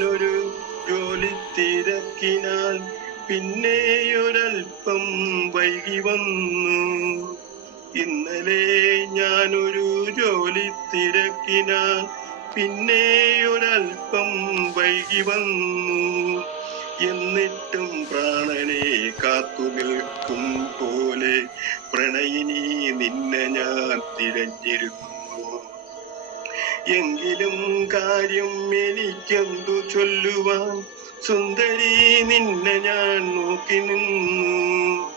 ഞാനൊരു ജോലി തിരക്കിനാൽ പിന്നെയൊരൽപ്പം വൈകി വന്നു. ഇന്നലെ ഞാനൊരു ജോലി തിരക്കിനാൽ പിന്നെയൊരൽപ്പം വൈകി വന്നു. എന്നിട്ടും പ്രാണനെ കാത്തു നിൽക്കും പോലെ പ്രണയിനി നിന്നെ ഞാൻ തിരഞ്ഞിരുന്നു എങ്കിലും കാര്യം എനിക്കെന്തു ചൊല്ലുവാൻ? സുന്ദരി നിന്നെ ഞാൻ നോക്കി നിന്നു.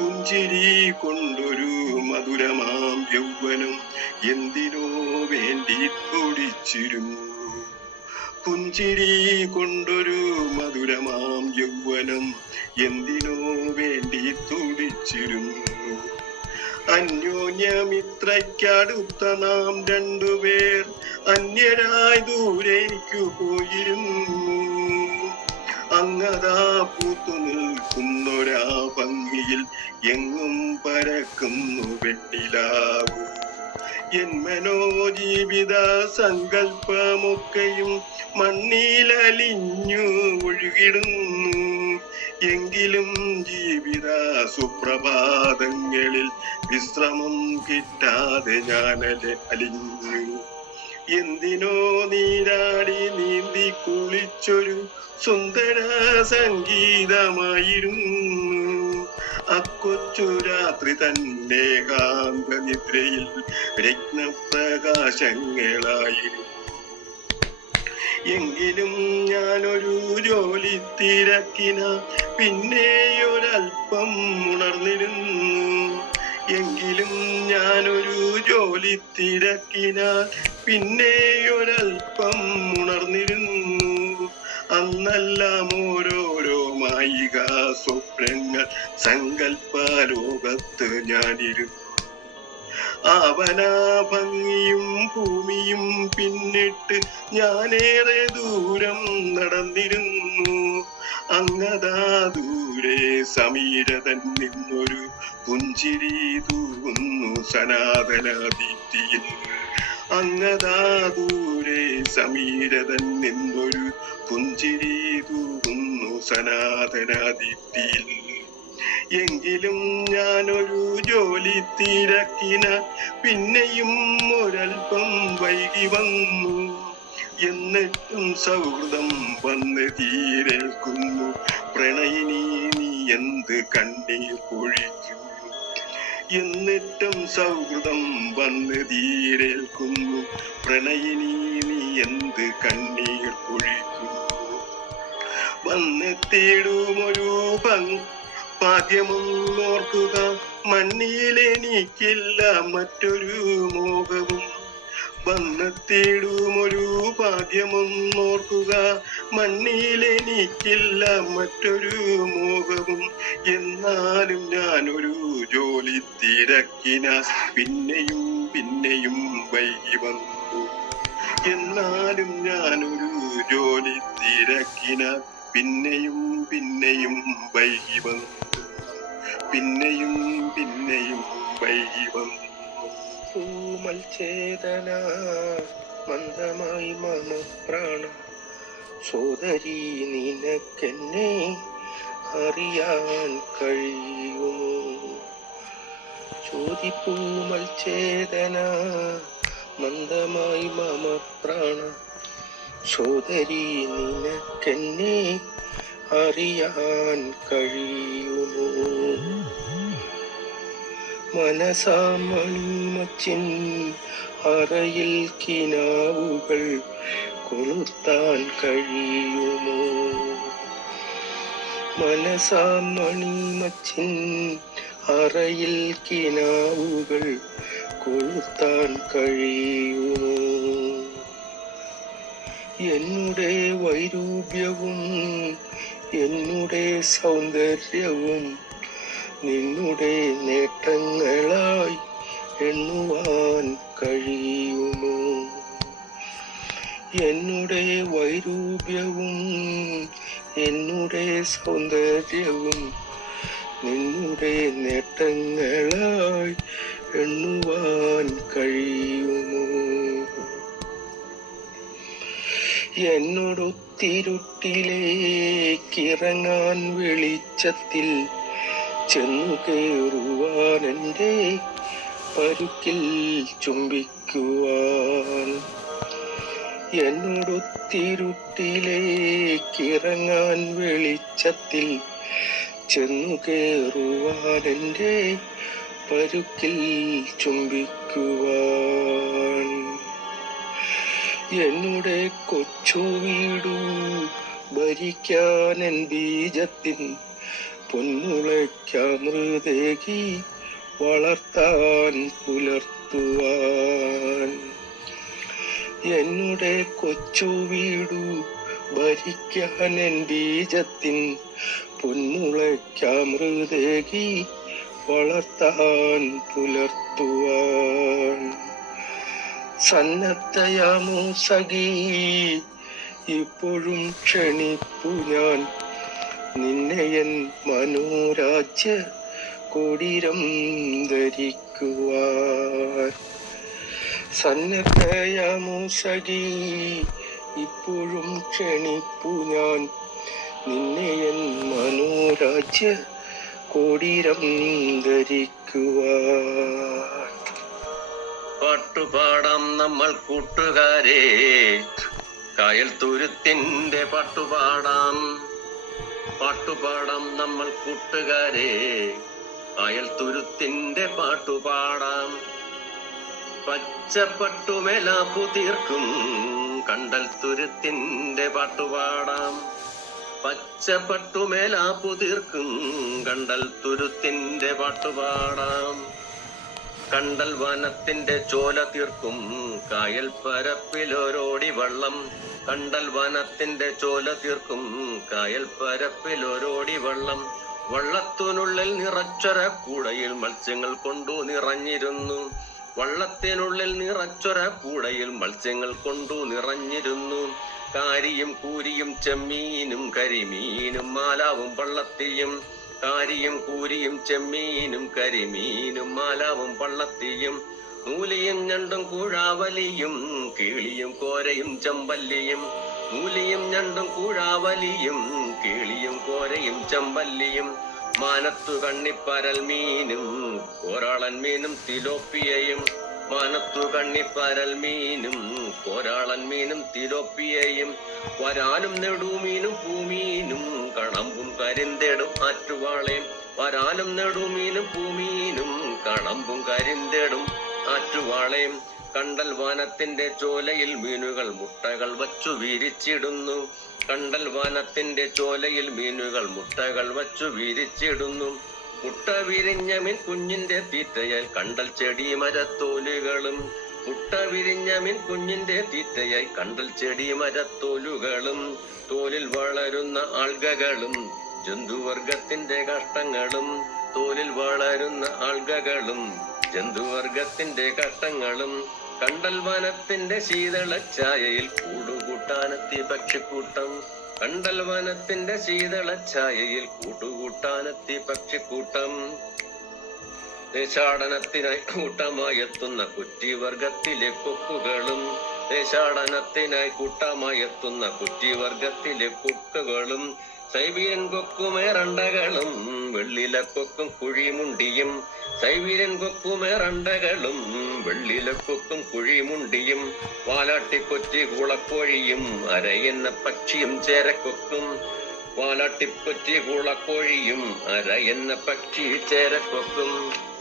പുഞ്ചിരി കൊണ്ടൊരു മധുരമാം യൗവനം എന്തിനോ വേണ്ടി തുടിച്ചിരുന്നു. പുഞ്ചിരി കൊണ്ടൊരു മധുരമാം യൗവനം എന്തിനോ വേണ്ടി തുടിച്ചിരുന്നു. അന്യോന്യമിത്രയ്ക്കടുത്ത നാം രണ്ടുപേർ അന്യരായി ദൂരേക്കു പോയിരുന്നു. അങ്ങതാ പൂത്തു നിൽക്കുന്നൊരാ ഭംഗിയിൽ എങ്ങും പരക്കുന്നു വെട്ടിലാവൂ ജീവിത സങ്കല്പമൊക്കെയും മണ്ണിലലിഞ്ഞു ഒഴുകിടുന്നു. എങ്കിലും ജീവിത സുപ്രഭാതങ്ങളിൽ വിശ്രമം കിട്ടാതെ ഞാനലെ അലിഞ്ഞു. എന്തിനോ നീരാടി നീന്തി കുളിച്ചൊരു സുന്ദര സംഗീതമായിരുന്നു. അക്കൊച്ചു രാത്രി തന്നെ കാന്തനിദ്രയിൽ രത്നപ്രകാശങ്ങളായിരുന്നു. എങ്കിലും ഞാനൊരു ജോലി തിരക്കിന പിന്നെയൊരൽപ്പം ഉണർന്നിരുന്നു. എങ്കിലും ഞാൻ ഒരു ജോലി തിരക്കിന പിന്നെയൊരൽപ്പം ഉണർന്നിരുന്നു. അന്നെല്ലാം ഓരോരോ മായിക സ്വപ്നങ്ങൾ സങ്കല്പ ലോകത്ത് ഞാനിരുന്നു. അവനാ ഭംഗിയും ഭൂമിയും പിന്നിട്ട് ഞാനേറെ ദൂരം നടന്നിരുന്നു. അങ്ങതാ ദൂരെ സമീരതൻ നിന്നൊരു പുഞ്ചിരി തൂകുന്നു സനാതന ദീപ്തിയിൽ അങ്ങതാ ദൂരെ സമീരതൻ നിന്നൊരു പുഞ്ചിരി തൂകുന്നു സനാതന ദീപ്തിയിൽ എങ്കിലും ഞാനൊരു ജോലി തിരക്കിന പിന്നെയും ഒരൽപ്പം വൈകി വന്നു. എന്നിട്ടും സൗഹൃദം വന്ന് തീരേൽക്കുന്നു. പ്രണയിനി നീ എന്ത് കണ്ണീർ പൊഴിക്കുന്നു? എന്നിട്ടും സൗഹൃദം വന്ന് തീരേൽക്കുന്നു. പ്രണയിനി നീ എന്ത് കണ്ണീർ പൊഴിക്കുന്നു? വന്നെത്തിയിടുമൊരു പങ്ക് പാദ്യമൊന്നോർക്കുക മണ്ണിയിലെനിക്കില്ല മറ്റൊരു മോഹവും. വന്നെത്തിയിടുമൊരു പാദ്യമൊന്നോർക്കുക മണ്ണിയിലെനിക്കില്ല മറ്റൊരു മോഹവും. എന്നാലും ഞാനൊരു ജോലി തിരക്കിന. പിന്നെയും പിന്നെയും വൈകി വന്നു. എന്നാലും ഞാനൊരു ജോലി തിരക്കിന. പിന്നെയും പിന്നെയും വൈകി വന്നു. പിന്നെയും പിന്നെയും വൈകി വന്നു. പൂമൽ ചേതന മന്ദമായി മമ പ്രാണ. സോദരി നിനക്കെന്നെ അറിയാൻ കഴിയുമോ? ചോദിപ്പൂമൽ ചേതന മന്ദമായി മമ പ്രാണ. സോദരി നിനക്കെന്നെ അറിയാൻ കഴിയുമോ? മനസാമണിമച്ചിൻ അറയിൽ കിനാവുകൾ കൊളുത്താൻ കഴിയുമോ? മനസാമണിമച്ചിൻ അറയിൽ കിനാവുകൾ കൊളുത്താൻ കഴിയുമോ? എന്നുടെ വൈരൂപ്യവും എന്നുടെ സൗന്ദര്യവും നിന്നുടെ നേട്ടങ്ങളായി എണ്ണുവാൻ കഴിയുമോ? എന്നുടെ വൈരൂപ്യവും എന്നുടെ സൗന്ദര്യവും നിന്നുടെ നേട്ടങ്ങളായി എണ്ണുവാൻ കഴിയുമോ? എന്നോടൊത്തിരുട്ടിലേക്കിറങ്ങാൻ വെളിച്ചത്തിൽ ചെന്നു കയറുവാൻ എന്റെ പരുക്കിൽ ചുംബിക്കുവാൻ. എന്നോടൊത്തിരുട്ടിലേക്കിറങ്ങാൻ വെളിച്ചത്തിൽ ചെന്നു കയറുവാൻ എന്റെ പരുക്കിൽ ചുംബിക്കുവാൻ. എന്നുടെ കൊച്ചു വീടു ഭരിക്കാൻ ബീജത്തിൻ പൊന്മുളയ്ക്കാമൃതേകി വളർത്താൻ പുലർത്തുവാൻ. എന്നുടെ കൊച്ചു വീടു ഭരിക്കാൻ എൻ ബീജത്തിൻ പൊന്മുളയ്ക്കമൃതേകി വളർത്താൻ പുലർത്തുവാൻ. സന്നദ്ധയാമോ സഖീ? ഇപ്പോഴും ക്ഷണിപ്പു ഞാൻ നിന്നെ എൻ മനോരാജ്യ കൊടിരം ധരിക്കുവാൻ. സന്നദ്ധയാമോ സഖീ ഇപ്പോഴും ക്ഷണിപ്പു ഞാൻ. നിന്നയൻ മനോരാജ്യ കൊടിരം ധരിക്കുവാൻ. പാട്ടുപാടാം നമ്മൾ കൂട്ടുകാരെ. കായൽ തുരുത്തിന്റെ പാട്ടുപാടാം. പാട്ടുപാടാം നമ്മൾ കൂട്ടുകാരെ. അയൽ തുരുത്തിന്റെ പാട്ടുപാടാം. പച്ചപ്പട്ടുമേല തീർക്കും കണ്ടൽ തുരുത്തിന്റെ പാട്ടുപാടാം. പച്ചപ്പട്ടുമേലാപ്പു തീർക്കും കണ്ടൽ തുരുത്തിന്റെ പാട്ടുപാടാം. കണ്ടൽ വനത്തിന്റെ ചോല തീർക്കും. കായൽ പരപ്പിലൊരോടി വള്ളം. കണ്ടൽ വനത്തിന്റെ ചോല തീർക്കും. കായൽ പരപ്പിലൊരോടി വള്ളം. വള്ളത്തിനുള്ളിൽ നിറച്ചൊര കൂടയിൽ മത്സ്യങ്ങൾ കൊണ്ടു നിറഞ്ഞിരുന്നു. വള്ളത്തിനുള്ളിൽ നിറച്ചൊര കൂടയിൽ മത്സ്യങ്ങൾ കൊണ്ടു നിറഞ്ഞിരുന്നു. കാരിയും കൂരിയും ചെമ്മീനും കരിമീനും മാലാവും പള്ളത്തിയും കാരിയും കൂരിയും ചെമ്മീനും കരിമീനും മാലാവും പള്ളത്തിയും നൂലിയും ഞണ്ടും കൂഴാവലിയും കിളിയും കോരയും ചമ്പല്ലിയും നൂലിയും ഞണ്ടും കൂഴാവലിയും കിളിയും കോരയും ചമ്പല്ലിയും മാനത്തു കണ്ണിപ്പരൽ മീനും കോരാളൻ മീനും തിലോപ്പിയയും മാനത്തു കണ്ണിപ്പരൽ മീനും കോരാളൻ മീനും തിരൊപ്പിയെയും വരാനും നെടുമീനും പൂമീനും കണമ്പും കരിന്തേടും ആറ്റുവാളയും വരാനും നെടുമീനും പൂമീനും കണമ്പും കരിന്തേടും ആറ്റുവാളയും. കണ്ടൽ വാനത്തിന്റെ ചോലയിൽ മീനുകൾ മുട്ടകൾ വച്ചു വിരിച്ചിടുന്നു. കണ്ടൽ വാനത്തിന്റെ ചോലയിൽ മീനുകൾ മുട്ടകൾ വച്ചു വിരിച്ചിടുന്നു. മുട്ട വിരിഞ്ഞ മീൻ കുഞ്ഞിന്റെ തീറ്റയാൽ കണ്ടൽ ചെടി മരത്തോലുകളും. മുട്ട വിരിഞ്ഞ മീൻ കുഞ്ഞിന്റെ തീറ്റയായി. കണ്ടൽ ചെടി മരത്തോലുകളും. തോലിൽ വളരുന്ന ആൽഗകളും. ജന്തുവർഗത്തിന്റെ കഷ്ടങ്ങളും. തോലിൽ വളരുന്ന ആൽഗകളും. ജന്തുവർഗത്തിന്റെ കഷ്ടങ്ങളും. കണ്ടൽ വനത്തിന്റെ ശീതളച്ചായയിൽ കൂടുകൂട്ടാനെത്തി പക്ഷിക്കൂട്ടം. കണ്ടൽ വനത്തിന്റെ ശീതളച്ഛായയിൽ കൂട്ടുകൂട്ടാനെത്തി പക്ഷിക്കൂട്ടം. ദേശാടനത്തിനായി കൂട്ടമായെത്തുന്ന കുറ്റിവർഗത്തിലെ കൊക്കുകളും ദേശാടനത്തിനായി കൂട്ടമായി എത്തുന്ന കുറ്റിവർഗത്തിലെ കുട്ടുകളും സൈബീരൻ കൊക്കുമേറണ്ടകളും വെള്ളില കൊക്കും കുഴിമുണ്ടിയും സൈബീരൻ കൊക്കുമേറണ്ടകളും വെള്ളില കൊക്കും കുഴിമുണ്ടിയും വാലാട്ടിക്കൊച്ചി കുളക്കോഴിയും അരയെന്ന പക്ഷിയും ചേരക്കൊക്കും വാലാട്ടിക്കൊച്ചി കുളക്കോഴിയും എന്ന പക്ഷി ചേരക്കൊക്കും.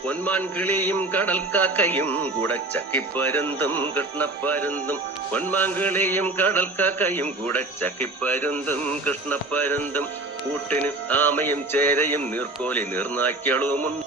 പൊന്മാൻ കിളിയും കടൽക്കാക്കയും കൂടെ ചക്കിപ്പരുന്തും കൃഷ്ണപ്പരുന്തും. പൊന്മാൻ കിളിയും കടൽക്കാക്കയും കൂടെ ചക്കിപ്പരുന്തും കൃഷ്ണപ്പരുന്തും. കൂട്ടിന് ആമയും ചേരയും നീർക്കോലി നീർനാക്കളുമുണ്ട്